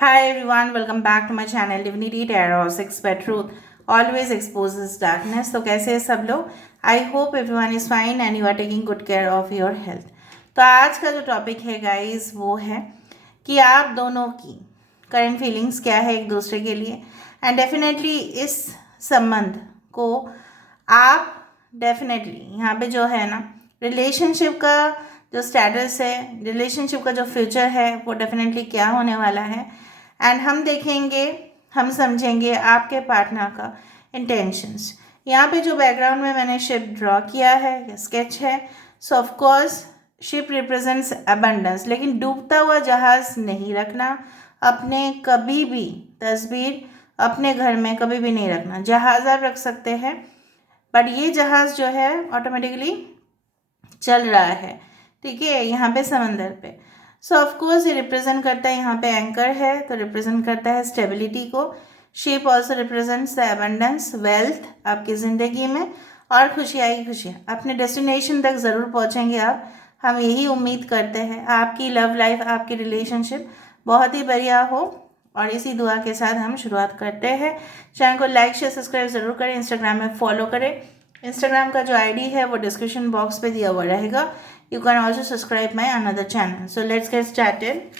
Hi everyone, welcome back to my channel Divinity Tarot 6 where truth always exposes darkness. तो कैसे हैं सब लोग? I hope everyone is fine and you are taking good care of your health. तो आज का जो topic है गाइस वो है कि आप दोनों की करंट फीलिंग्स क्या है एक दूसरे के लिए एंड डेफिनेटली इस संबंध को आप डेफिनेटली यहाँ पे जो है ना रिलेशनशिप का जो स्टेटस है, रिलेशनशिप का जो फ्यूचर है वो डेफिनेटली क्या होने वाला है एंड हम देखेंगे, हम समझेंगे आपके पार्टनर का इंटेंशंस। यहाँ पे जो बैकग्राउंड में मैंने शिप ड्रॉ किया है, स्केच है, सो of course ship represents abundance, लेकिन डूबता हुआ जहाज़ नहीं रखना अपने कभी भी। तस्वीर अपने घर में कभी भी नहीं रखना। जहाज़ आप रख सकते हैं बट ये जहाज़ जो है ऑटोमेटिकली चल रहा है, ठीक है, यहाँ पे समंदर पे। सो ऑफ कोर्स ये रिप्रेजेंट करता है, यहाँ पे एंकर है तो रिप्रेजेंट करता है स्टेबिलिटी को। Ship also represents the abundance, wealth आपकी ज़िंदगी में, और खुशियाँ ही खुशियाँ। अपने डेस्टिनेशन तक ज़रूर पहुँचेंगे आप, हम यही उम्मीद करते हैं। आपकी लव लाइफ, आपकी रिलेशनशिप बहुत ही बढ़िया हो और इसी दुआ के साथ हम शुरुआत करते हैं। चैनल को लाइक शेयर सब्सक्राइब ज़रूर करें, इंस्टाग्राम में फॉलो करें। इंस्टाग्राम का जो आईडी है वो डिस्क्रिप्शन बॉक्स पे दिया हुआ रहेगा। You can also subscribe my another channel. So let's get started.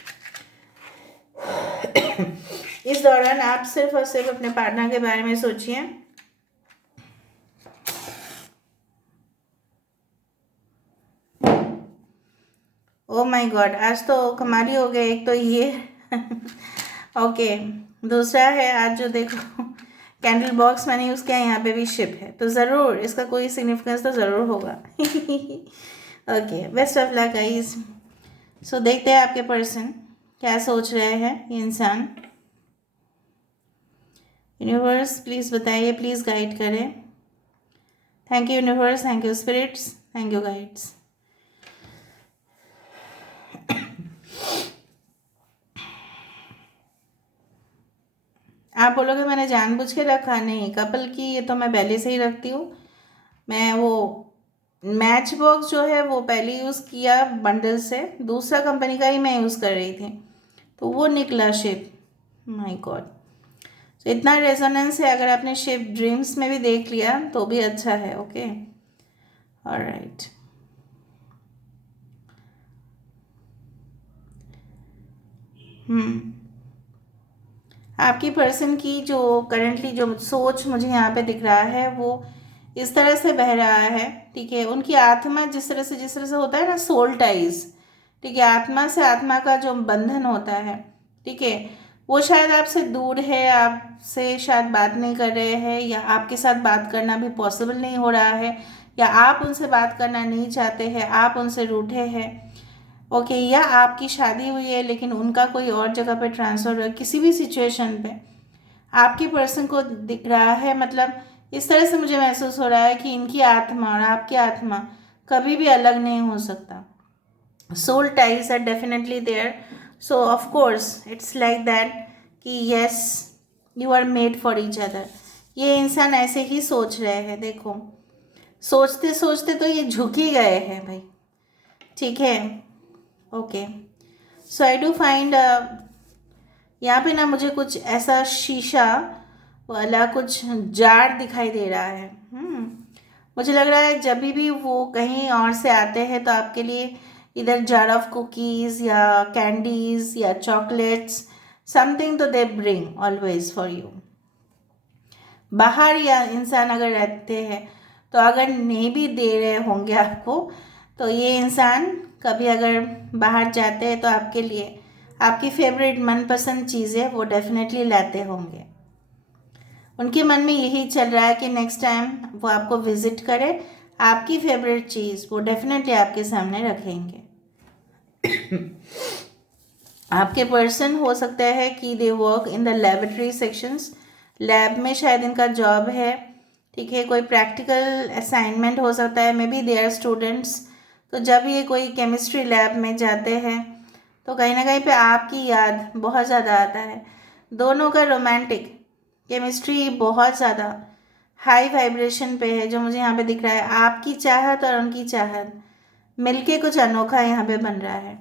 इस दौरान आप सिर्फ और सिर्फ अपने पार्टनर के बारे में सोचिए। ओ माय गॉड, आज तो कमाली हो गए। एक तो ये ओके, दूसरा है आज जो देखो कैंडल बॉक्स मैंने यूज़ किया, यहाँ पे भी शिप है तो ज़रूर इसका कोई सिग्निफिकेंस तो ज़रूर होगा। Okay, best of luck guys. So देखते हैं आपके पर्सन क्या सोच रहे हैं ये इंसान। यूनिवर्स प्लीज़ बताइए, प्लीज़ गाइड करें। Thank you universe, thank you spirits, thank you guides. आप बोलोगे मैंने जानबूझ के रखा, नहीं, कपल की ये तो मैं पहले से ही रखती हूँ। मैं वो मैच बॉक्स जो है वो पहले यूज़ किया बंडल से, दूसरा कंपनी का ही मैं यूज़ कर रही थी तो वो निकला शिप। माय गॉड, तो इतना रेजोनेंस है। अगर आपने शिप ड्रीम्स में भी देख लिया तो भी अच्छा है। Okay, alright. आपकी पर्सन की जो करंटली जो सोच मुझे यहाँ पे दिख रहा है वो इस तरह से बह रहा है, ठीक है। उनकी आत्मा जिस तरह से होता है ना सोल टाइज, ठीक है, आत्मा से आत्मा का जो बंधन होता है, ठीक है, वो शायद आपसे दूर है, आपसे शायद बात नहीं कर रहे हैं, या आपके साथ बात करना भी पॉसिबल नहीं हो रहा है, या आप उनसे बात करना नहीं चाहते हैं, आप उनसे रूठे हैं। ओके, या आपकी शादी हुई है लेकिन उनका कोई और जगह पे ट्रांसफ़र है, किसी भी सिचुएशन पे आपके पर्सन को दिख रहा है, मतलब इस तरह से मुझे महसूस हो रहा है कि इनकी आत्मा और आपकी आत्मा कभी भी अलग नहीं हो सकता। Soul ties are definitely there, so of course it's like that कि yes you are made for each other. ये इंसान ऐसे ही सोच रहे हैं। देखो, सोचते सोचते तो ये झुक ही गए हैं भाई, ठीक है। Okay, so I do find यहाँ पे ना मुझे कुछ ऐसा शीशा वाला कुछ जार दिखाई दे रहा है। मुझे लग रहा है जब भी वो कहीं और से आते हैं तो आपके लिए इधर जार ऑफ कुकीज़ या कैंडीज़ या चॉकलेट्स समथिंग तो they bring always for you. बाहर या इंसान अगर रहते हैं तो अगर नहीं भी दे रहे होंगे आपको, तो ये इंसान कभी अगर बाहर जाते हैं तो आपके लिए आपकी फेवरेट मनपसंद चीज़ें वो डेफिनेटली लाते होंगे। उनके मन में यही चल रहा है कि नेक्स्ट टाइम वो आपको विज़िट करे, आपकी फेवरेट चीज़ वो डेफिनेटली आपके सामने रखेंगे। आपके पर्सन हो सकता है कि they work in the laboratory sections, lab में शायद इनका जॉब है, ठीक है। कोई प्रैक्टिकल असाइनमेंट हो सकता है, maybe they are students. तो जब ये कोई केमिस्ट्री लैब में जाते हैं तो कहीं ना कहीं पे आपकी याद बहुत ज़्यादा आता है। दोनों का रोमांटिक केमिस्ट्री बहुत ज़्यादा हाई वाइब्रेशन पे है, जो मुझे यहाँ पे दिख रहा है। आपकी चाहत और उनकी चाहत मिलके कुछ अनोखा यहाँ पे बन रहा है।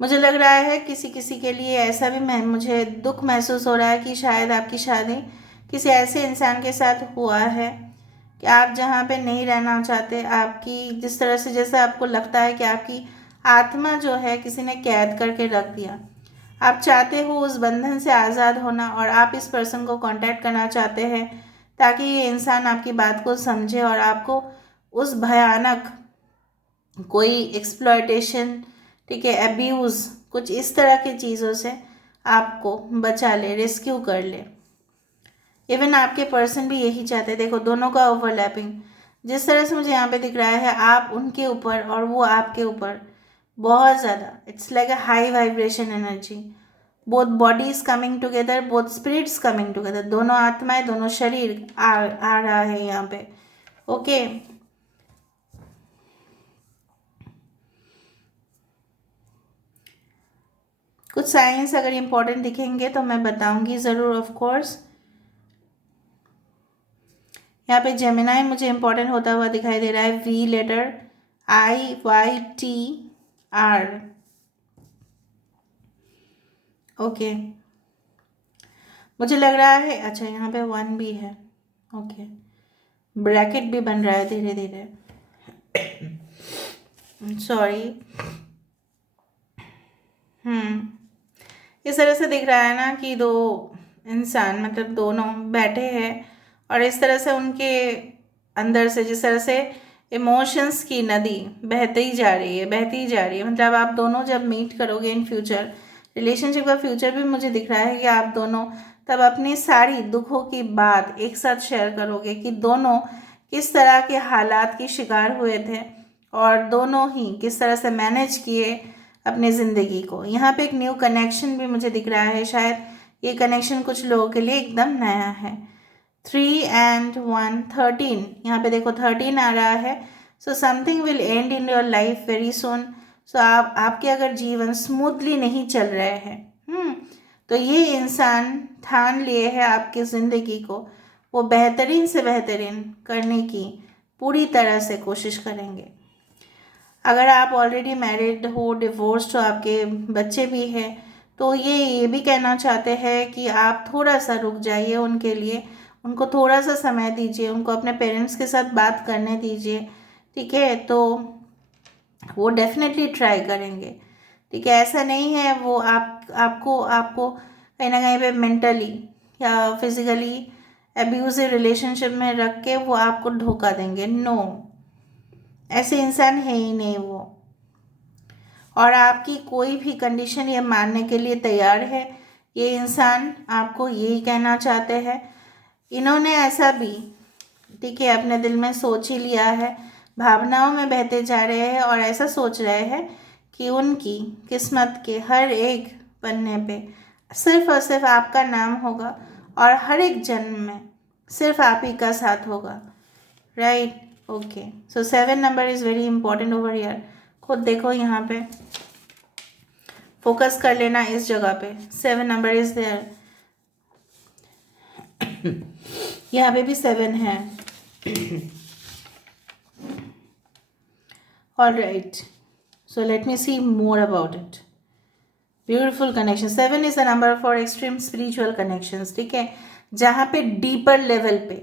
मुझे लग रहा है किसी किसी के लिए ऐसा भी मुझे दुख महसूस हो रहा है कि शायद आपकी शादी किसी ऐसे इंसान के साथ हुआ है कि आप जहाँ पे नहीं रहना चाहते, आपकी जिस तरह से जैसे आपको लगता है कि आपकी आत्मा जो है किसी ने कैद करके रख दिया। आप चाहते हो उस बंधन से आज़ाद होना और आप इस पर्सन को कांटेक्ट करना चाहते हैं ताकि ये इंसान आपकी बात को समझे और आपको उस भयानक कोई एक्सप्लॉयटेशन, ठीक है, अब्यूज़, कुछ इस तरह की चीज़ों से आपको बचा ले, रेस्क्यू कर ले। इवन आपके पर्सन भी यही चाहते हैं। देखो दोनों का ओवरलैपिंग जिस तरह से मुझे यहाँ पे दिख रहा है, आप उनके ऊपर और वो आपके ऊपर बहुत ज़्यादा, it's like a high vibration energy. Both bodies coming together, both spirits coming together, दोनों आत्माएं, दोनों शरीर आ रहा है यहाँ पे। ओके कुछ साइंस अगर इम्पोर्टेंट दिखेंगे तो मैं बताऊंगी ज़रूर, ऑफ कोर्स। यहाँ पे जेमिनाई मुझे इम्पोर्टेंट होता हुआ दिखाई दे रहा है, वी लेटर, IYTR। ओके मुझे लग रहा है, अच्छा यहाँ पे 1 भी है। ओके ब्रैकेट भी बन रहा है धीरे धीरे, सॉरी। इस तरह से दिख रहा है ना कि दो इंसान, मतलब दोनों बैठे हैं और इस तरह से उनके अंदर से जिस तरह से इमोशंस की नदी बहती जा रही है, बहती जा रही है। मतलब आप दोनों जब मीट करोगे इन फ्यूचर, रिलेशनशिप का फ्यूचर भी मुझे दिख रहा है कि आप दोनों तब अपनी सारी दुखों की बात एक साथ शेयर करोगे कि दोनों किस तरह के हालात की शिकार हुए थे और दोनों ही किस तरह से मैनेज किए अपनी ज़िंदगी को। यहाँ पे एक न्यू कनेक्शन भी मुझे दिख रहा है, शायद ये कनेक्शन कुछ लोगों के लिए एकदम नया है। 3 and 1 13, यहाँ पे देखो 13 आ रहा है। So something will end in your life very soon. So आपके अगर जीवन स्मूथली नहीं चल रहे हैं, तो ये इंसान ठान लिए है आपकी ज़िंदगी को वो बेहतरीन से बेहतरीन करने की पूरी तरह से कोशिश करेंगे। अगर आप ऑलरेडी मैरिड हो, डिवोर्स्ड हो, आपके बच्चे भी हैं, तो ये भी कहना चाहते हैं कि आप थोड़ा सा रुक जाइए उनके लिए, उनको थोड़ा सा समय दीजिए, उनको अपने पेरेंट्स के साथ बात करने दीजिए, ठीक है। तो वो डेफिनेटली ट्राई करेंगे, ठीक है। ऐसा नहीं है वो आपको आपको कहीं ना कहीं पे मेंटली या फिजिकली एब्यूजिव रिलेशनशिप में रख के वो आपको धोखा देंगे। नो, ऐसे इंसान है ही नहीं वो। और आपकी कोई भी कंडीशन ये मानने के लिए तैयार है। ये इंसान आपको यही कहना चाहते हैं, इन्होंने ऐसा भी, ठीक है, अपने दिल में सोच ही लिया है, भावनाओं में बहते जा रहे हैं और ऐसा सोच रहे हैं कि उनकी किस्मत के हर एक पन्ने पे सिर्फ और सिर्फ आपका नाम होगा और हर एक जन्म में सिर्फ आप ही का साथ होगा, right. Okay so 7 number is very important over here. खुद देखो यहाँ पे, फोकस कर लेना इस जगह पे। 7 नंबर इज देयर, यहाँ पे भी 7 है। All right, so let me see more about it. Beautiful connection. 7 is the number for extreme spiritual connections, ठीक है, जहाँ पे डीपर लेवल पे,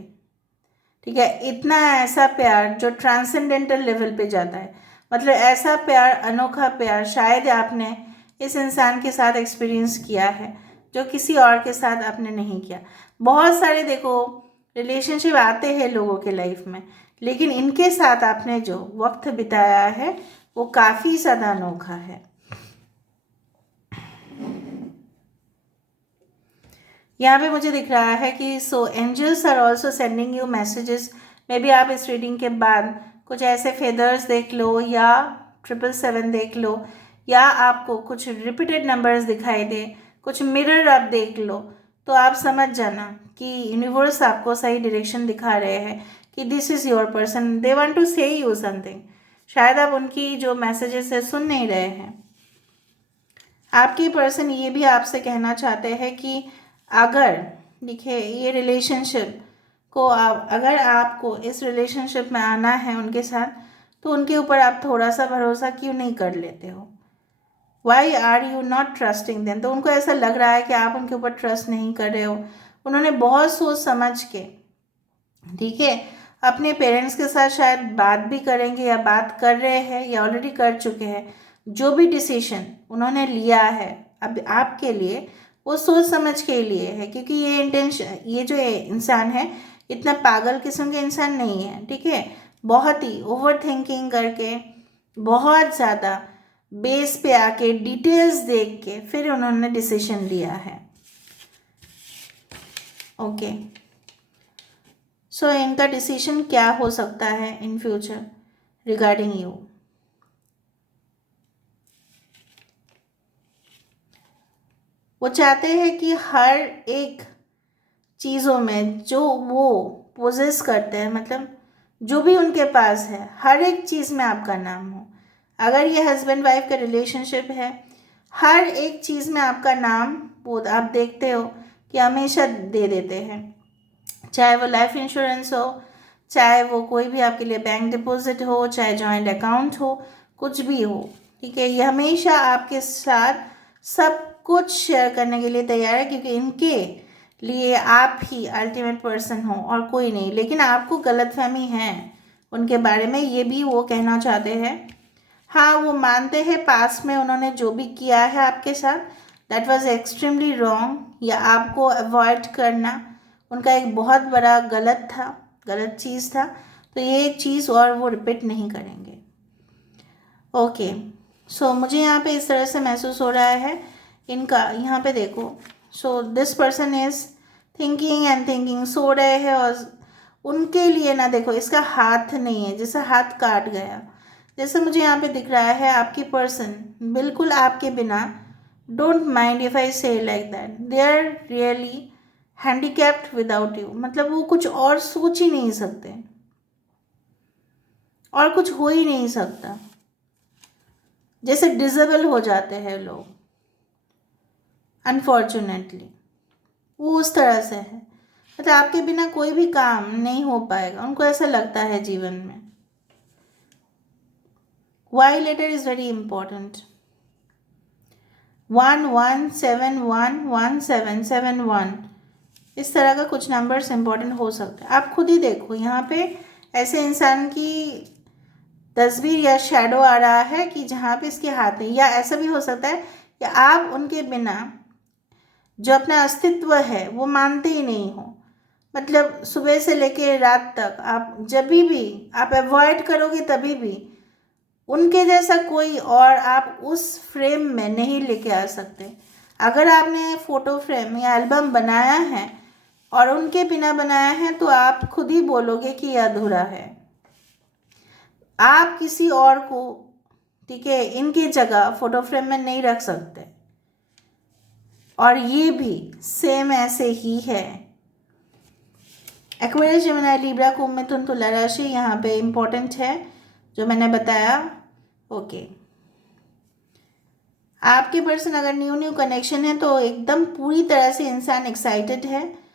ठीक है, इतना ऐसा प्यार जो ट्रांसेंडेंटल लेवल पे जाता है। मतलब ऐसा प्यार, अनोखा प्यार शायद आपने इस इंसान के साथ एक्सपीरियंस किया है जो किसी और के साथ आपने नहीं किया। बहुत सारे देखो रिलेशनशिप आते हैं लोगों के लाइफ में, लेकिन इनके साथ आपने जो वक्त बिताया है वो काफ़ी ज़्यादा अनोखा है। यहाँ पे मुझे दिख रहा है कि so angels are also sending you messages. Maybe आप इस रीडिंग के बाद कुछ ऐसे फेदर्स देख लो या 777 देख लो, या आपको कुछ रिपीटेड नंबर्स दिखाई दे, कुछ मिरर आप देख लो, तो आप समझ जाना कि यूनिवर्स आपको सही डायरेक्शन दिखा रहे हैं कि this is your person, they want to say you something. शायद आप उनकी जो मैसेजेस है सुन नहीं रहे हैं। आपके पर्सन ये भी आपसे कहना चाहते हैं कि अगर, देखिए, ये रिलेशनशिप को अगर आपको इस रिलेशनशिप में आना है उनके साथ, तो उनके ऊपर आप थोड़ा सा भरोसा क्यों नहीं कर लेते हो। Why are you not trusting them, तो उनको ऐसा लग रहा है कि आप उनके ऊपर ट्रस्ट नहीं कर रहे हो। उन्होंने बहुत सोच समझ के, ठीक है, अपने पेरेंट्स के साथ शायद बात भी करेंगे या बात कर रहे हैं या ऑलरेडी कर चुके हैं। जो भी डिसीजन उन्होंने लिया है अब आपके लिए, वो सोच समझ के लिए है, क्योंकि ये इंटेंशन, ये जो इंसान है इतना पागल किस्म के इंसान नहीं है, ठीक है। बहुत ही ओवर थिंकिंग करके, बहुत ज़्यादा बेस पे आके, डिटेल्स देख के फिर उन्होंने डिसीजन लिया है। ओके, सो इनका डिसीजन क्या हो सकता है इन फ्यूचर रिगार्डिंग यू? वो चाहते हैं कि हर एक चीज़ों में जो वो पोजेस करते हैं, मतलब जो भी उनके पास है, हर एक चीज़ में आपका नाम हो। अगर ये हस्बैंड वाइफ का रिलेशनशिप है, हर एक चीज़ में आपका नाम वो आप देखते हो कि हमेशा दे देते हैं, चाहे वो लाइफ इंश्योरेंस हो, चाहे वो कोई भी आपके लिए बैंक डिपॉजिट हो, चाहे जॉइंट अकाउंट हो, कुछ भी हो, ठीक है। ये हमेशा आपके साथ सब कुछ शेयर करने के लिए तैयार है, क्योंकि इनके लिए आप ही अल्टीमेट पर्सन हो और कोई नहीं। लेकिन आपको गलतफहमी है उनके बारे में, ये भी वो कहना चाहते हैं। हाँ, वो मानते हैं पास्ट में उन्होंने जो भी किया है आपके साथ, दैट वाज एक्सट्रीमली रॉन्ग, या आपको अवॉइड करना उनका एक बहुत बड़ा गलत चीज़ था। तो ये चीज़ और वो रिपीट नहीं करेंगे। ओके, सो मुझे यहाँ पे इस तरह से महसूस हो रहा है इनका, यहाँ पे देखो, so this person is thinking and thinking, सो रहे हैं, और उनके लिए ना देखो इसका हाथ नहीं है, जैसे हाथ काट गया, जैसे मुझे यहाँ पे दिख रहा है। आपकी पर्सन बिल्कुल आपके बिना, don't mind if I say like that, they are really handicapped without you, मतलब वो कुछ और सोच ही नहीं सकते और कुछ हो ही नहीं सकता, जैसे डिसेबल हो जाते हैं लोग, अनफॉर्चुनेटली वो उस तरह से है। मतलब आपके बिना कोई भी काम नहीं हो पाएगा, उनको ऐसा लगता है जीवन में। Y letter is very important. 11711771, इस तरह का कुछ नंबर्स इंपॉर्टेंट हो सकते हैं। आप खुद ही देखो यहाँ पे ऐसे इंसान की तस्वीर या शैडो आ रहा है कि जहाँ पे इसके हाथ नहीं, या ऐसा भी हो सकता है कि आप उनके बिना जो अपना अस्तित्व है वो मानते ही नहीं हो। मतलब सुबह से लेके रात तक आप जब भी आप अवॉइड करोगे, तभी भी उनके जैसा कोई और आप उस फ्रेम में नहीं लेके आ सकते। अगर आपने फ़ोटो फ्रेम या एल्बम बनाया है और उनके बिना बनाया है, तो आप खुद ही बोलोगे कि यह अधूरा है। आप किसी और को, ठीक है, इनकी जगह फ़ोटो फ्रेम में नहीं रख सकते। और ये भी सेम ऐसे ही है। एक्वेरियस, जेमिनी, लिब्रा, कुंभ, मिथुन, तुला राशि यहाँ पे इम्पोर्टेंट है जो मैंने बताया। ओके, आपके पर्सन अगर न्यू कनेक्शन है तो एकदम पूरी तरह से इंसान एक्साइटेड है।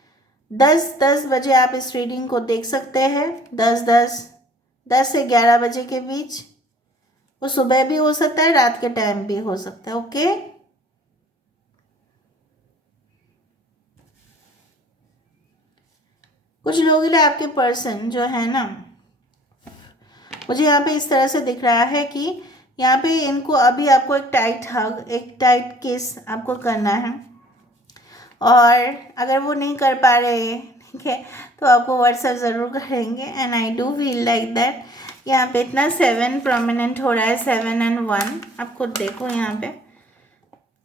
10 बजे आप इस रीडिंग को देख सकते हैं, 10 से 11 बजे के बीच। वो सुबह भी हो सकता है, रात के टाइम भी हो सकता है। ओके, कुछ लोगों के लिए आपके पर्सन जो है ना, मुझे यहाँ पे इस तरह से दिख रहा है कि यहाँ पे इनको अभी आपको एक टाइट हग, एक टाइट किस आपको करना है, और अगर वो नहीं कर पा रहे, ठीक है, तो आपको व्हाट्सएप ज़रूर करेंगे। And I do feel like that यहाँ पे इतना 7 प्रोमिनेंट हो रहा है, 7 और 1, आप खुद देखो यहाँ पे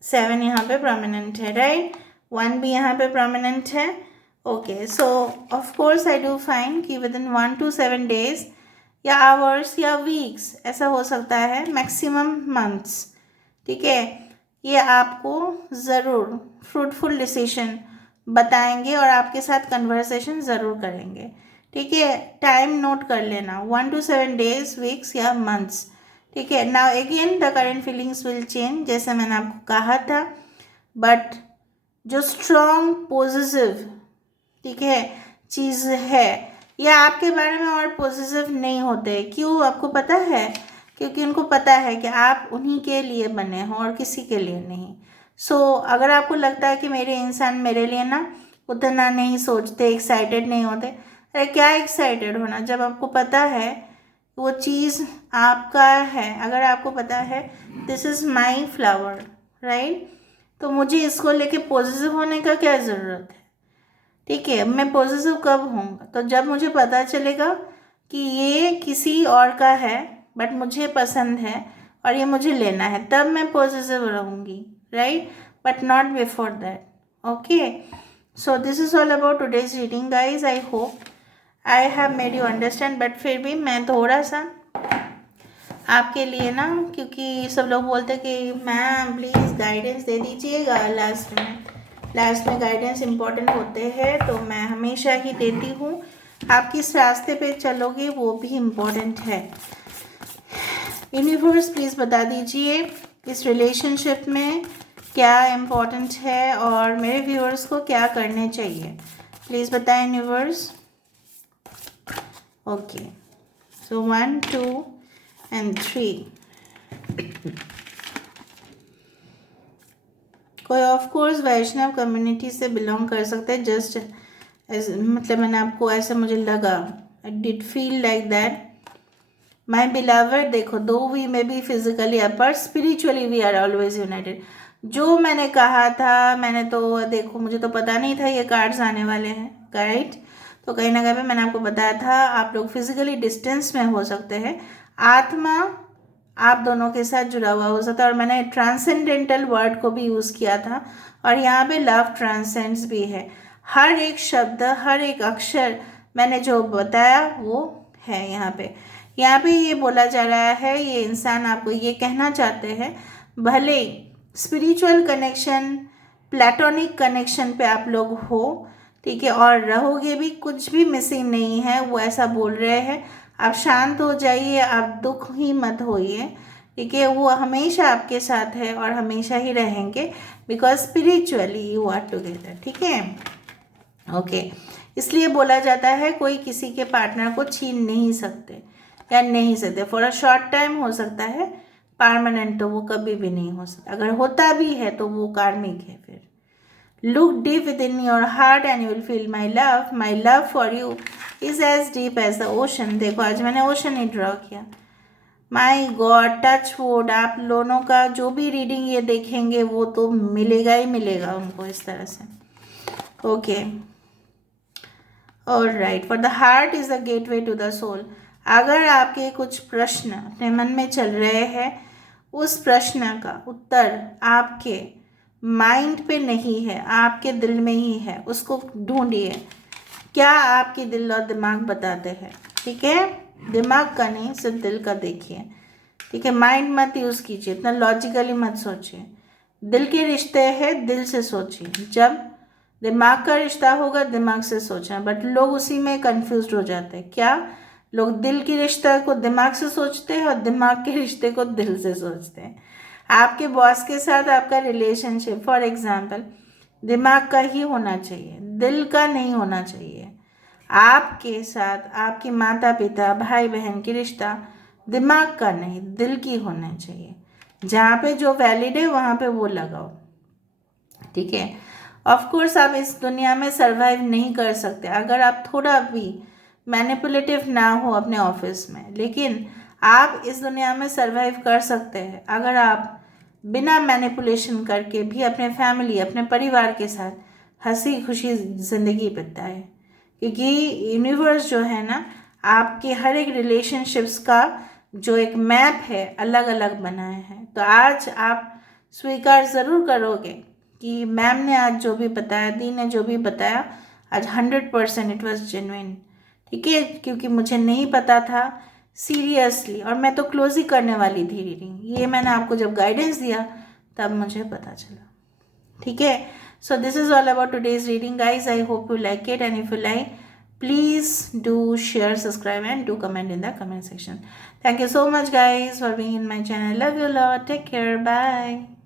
7 यहाँ पे प्रोमिनेंट है, राइट, 1 भी यहाँ पे प्रोमिनेंट है। Okay, so of course I do find कि विद इन 1 to 7 days या आवर्स या वीक्स, ऐसा हो सकता है, मैक्सिमम मंथ्स, ठीक है, ये आपको ज़रूर फ्रूटफुल डिसीजन बताएंगे और आपके साथ कन्वर्सेशन ज़रूर करेंगे, ठीक है। टाइम नोट कर लेना, 1 to 7 days, वीक्स या मंथ्स, ठीक है। Now again the current feelings will change, जैसे मैंने आपको कहा था, बट जो स्ट्रॉन्ग पॉजिटिव, ठीक है, चीज़ है, या आपके बारे में और पॉजिटिव नहीं होते। क्यों, आपको पता है, क्योंकि उनको पता है कि आप उन्हीं के लिए बने हो और किसी के लिए नहीं। अगर आपको लगता है कि मेरे इंसान मेरे लिए ना उतना नहीं सोचते, एक्साइटेड नहीं होते, अरे क्या एक्साइटेड होना, जब आपको पता है वो चीज़ आपका है। अगर आपको पता है this is my flower, right, तो मुझे इसको लेके पॉजिटिव होने का क्या ज़रूरत है। ठीक है, मैं पॉजिटिव कब होऊंगा, तो जब मुझे पता चलेगा कि ये किसी और का है बट मुझे पसंद है और ये मुझे लेना है, तब मैं पॉजिटिव रहूँगी, right, but not before that. Okay, so this is all about today's reading guys. I hope I have made you understand, but फिर भी मैं थोड़ा सा आपके लिए ना, क्योंकि सब लोग बोलते हैं कि मैम प्लीज़ गाइडेंस दे दीजिएगा लास्ट में गाइडेंस इम्पॉर्टेंट होते हैं, तो मैं हमेशा ही देती हूँ। आप किस रास्ते पे चलोगे वो भी इम्पॉर्टेंट है। यूनिवर्स प्लीज़ बता दीजिए इस रिलेशनशिप में क्या इम्पोर्टेंट है और मेरे व्यूअर्स को क्या करने चाहिए, प्लीज़ बताएं यूनिवर्स। Okay, so 1 2 and 3। कोई ऑफ कोर्स वैष्णव कम्युनिटी से बिलोंग कर सकते हैं, जस्ट मतलब मैंने आपको ऐसा मुझे लगा, I did feel like that my believer. देखो, though we may be physically apart spiritually we are always united. जो मैंने कहा था, मैंने तो देखो मुझे तो पता नहीं था ये कार्ड्स आने वाले हैं, राइट, तो कहीं ना कहीं मैंने आपको बताया था आप लोग फिजिकली डिस्टेंस में हो सकते हैं, आत्मा आप दोनों के साथ जुड़ा हुआ हो सकता है। और मैंने ट्रांसेंडेंटल वर्ड को भी यूज़ किया था, और यहाँ पे लव ट्रांसेंड्स भी है। हर एक शब्द, हर एक अक्षर मैंने जो बताया वो है यहाँ पे ये बोला जा रहा है, ये इंसान आपको ये कहना चाहते हैं, भले स्पिरिचुअल कनेक्शन, प्लेटोनिक कनेक्शन पे आप लोग हो, ठीक है, और रहोगे भी, कुछ भी मिसिंग नहीं है, वो ऐसा बोल रहे हैं। आप शांत हो जाइए, आप दुख ही मत होइए, ठीक है, वो हमेशा आपके साथ है और हमेशा ही रहेंगे, because spiritually you are together, ठीक है। ओके, इसलिए बोला जाता है कोई किसी के पार्टनर को छीन नहीं सकते या नहीं सकते। फॉर अ शॉर्ट टाइम हो सकता है, परमानेंट तो वो कभी भी नहीं हो सकता। अगर होता भी है तो वो कार्मिक है। फिर look deep with in your heart and you will feel my love for you is as deep as the ocean. देखो, आज मैंने ओशन ही ड्रॉ किया। माई गॉड, टच वुड, आप दोनों का जो भी रीडिंग ये देखेंगे वो तो मिलेगा ही मिलेगा उनको इस तरह से। Okay, alright, for the heart is the gateway to the soul. अगर आपके कुछ प्रश्न अपने मन में चल रहे हैं, उस प्रश्न का उत्तर आपके माइंड पे नहीं है, आपके दिल में ही है, उसको ढूंढिए। क्या आपके दिल और दिमाग बताते हैं, ठीक है, दिमाग का नहीं, सिर्फ दिल का देखिए, ठीक है। माइंड मत यूज़ कीजिए, इतना लॉजिकली मत सोचिए। दिल के रिश्ते हैं, दिल से सोचिए। जब दिमाग का रिश्ता होगा, दिमाग से सोचना, बट लोग उसी में कंफ्यूज हो जाते हैं। क्या लोग दिल के रिश्ते को दिमाग से सोचते हैं और दिमाग के रिश्ते को दिल से सोचते हैं। आपके बॉस के साथ आपका रिलेशनशिप फॉर एग्जाम्पल दिमाग का ही होना चाहिए, दिल का नहीं होना चाहिए। आपके साथ आपके माता पिता भाई बहन की रिश्ता दिमाग का नहीं, दिल की होना चाहिए। जहाँ पे जो वैलिड है वहाँ पे वो लगाओ, ठीक है। ऑफ कोर्स आप इस दुनिया में सरवाइव नहीं कर सकते अगर आप थोड़ा भी मैनिपुलेटिव ना हो अपने ऑफिस में, लेकिन आप इस दुनिया में सरवाइव कर सकते हैं अगर आप बिना मैनिपुलेशन करके भी अपने फैमिली, अपने परिवार के साथ हंसी खुशी ज़िंदगी बिताए। क्योंकि यूनिवर्स जो है ना, आपके हर एक रिलेशनशिप्स का जो एक मैप है अलग अलग बनाए हैं। तो आज आप स्वीकार ज़रूर करोगे कि मैम ने आज जो भी बताया, दी ने जो भी बताया, आज 100% इट वॉज जेन्युइन, ठीक है। क्योंकि मुझे नहीं पता था सीरियसली, और मैं तो क्लोज ही करने वाली थी रीडिंग। ये मैंने आपको जब गाइडेंस दिया तब मुझे पता चला, ठीक है। So this is all about today's reading guys. I hope you like it, and if you like please do share, subscribe and do comment in the comment section. Thank you so much guys for being in my channel. Love you a lot. Take care. Bye.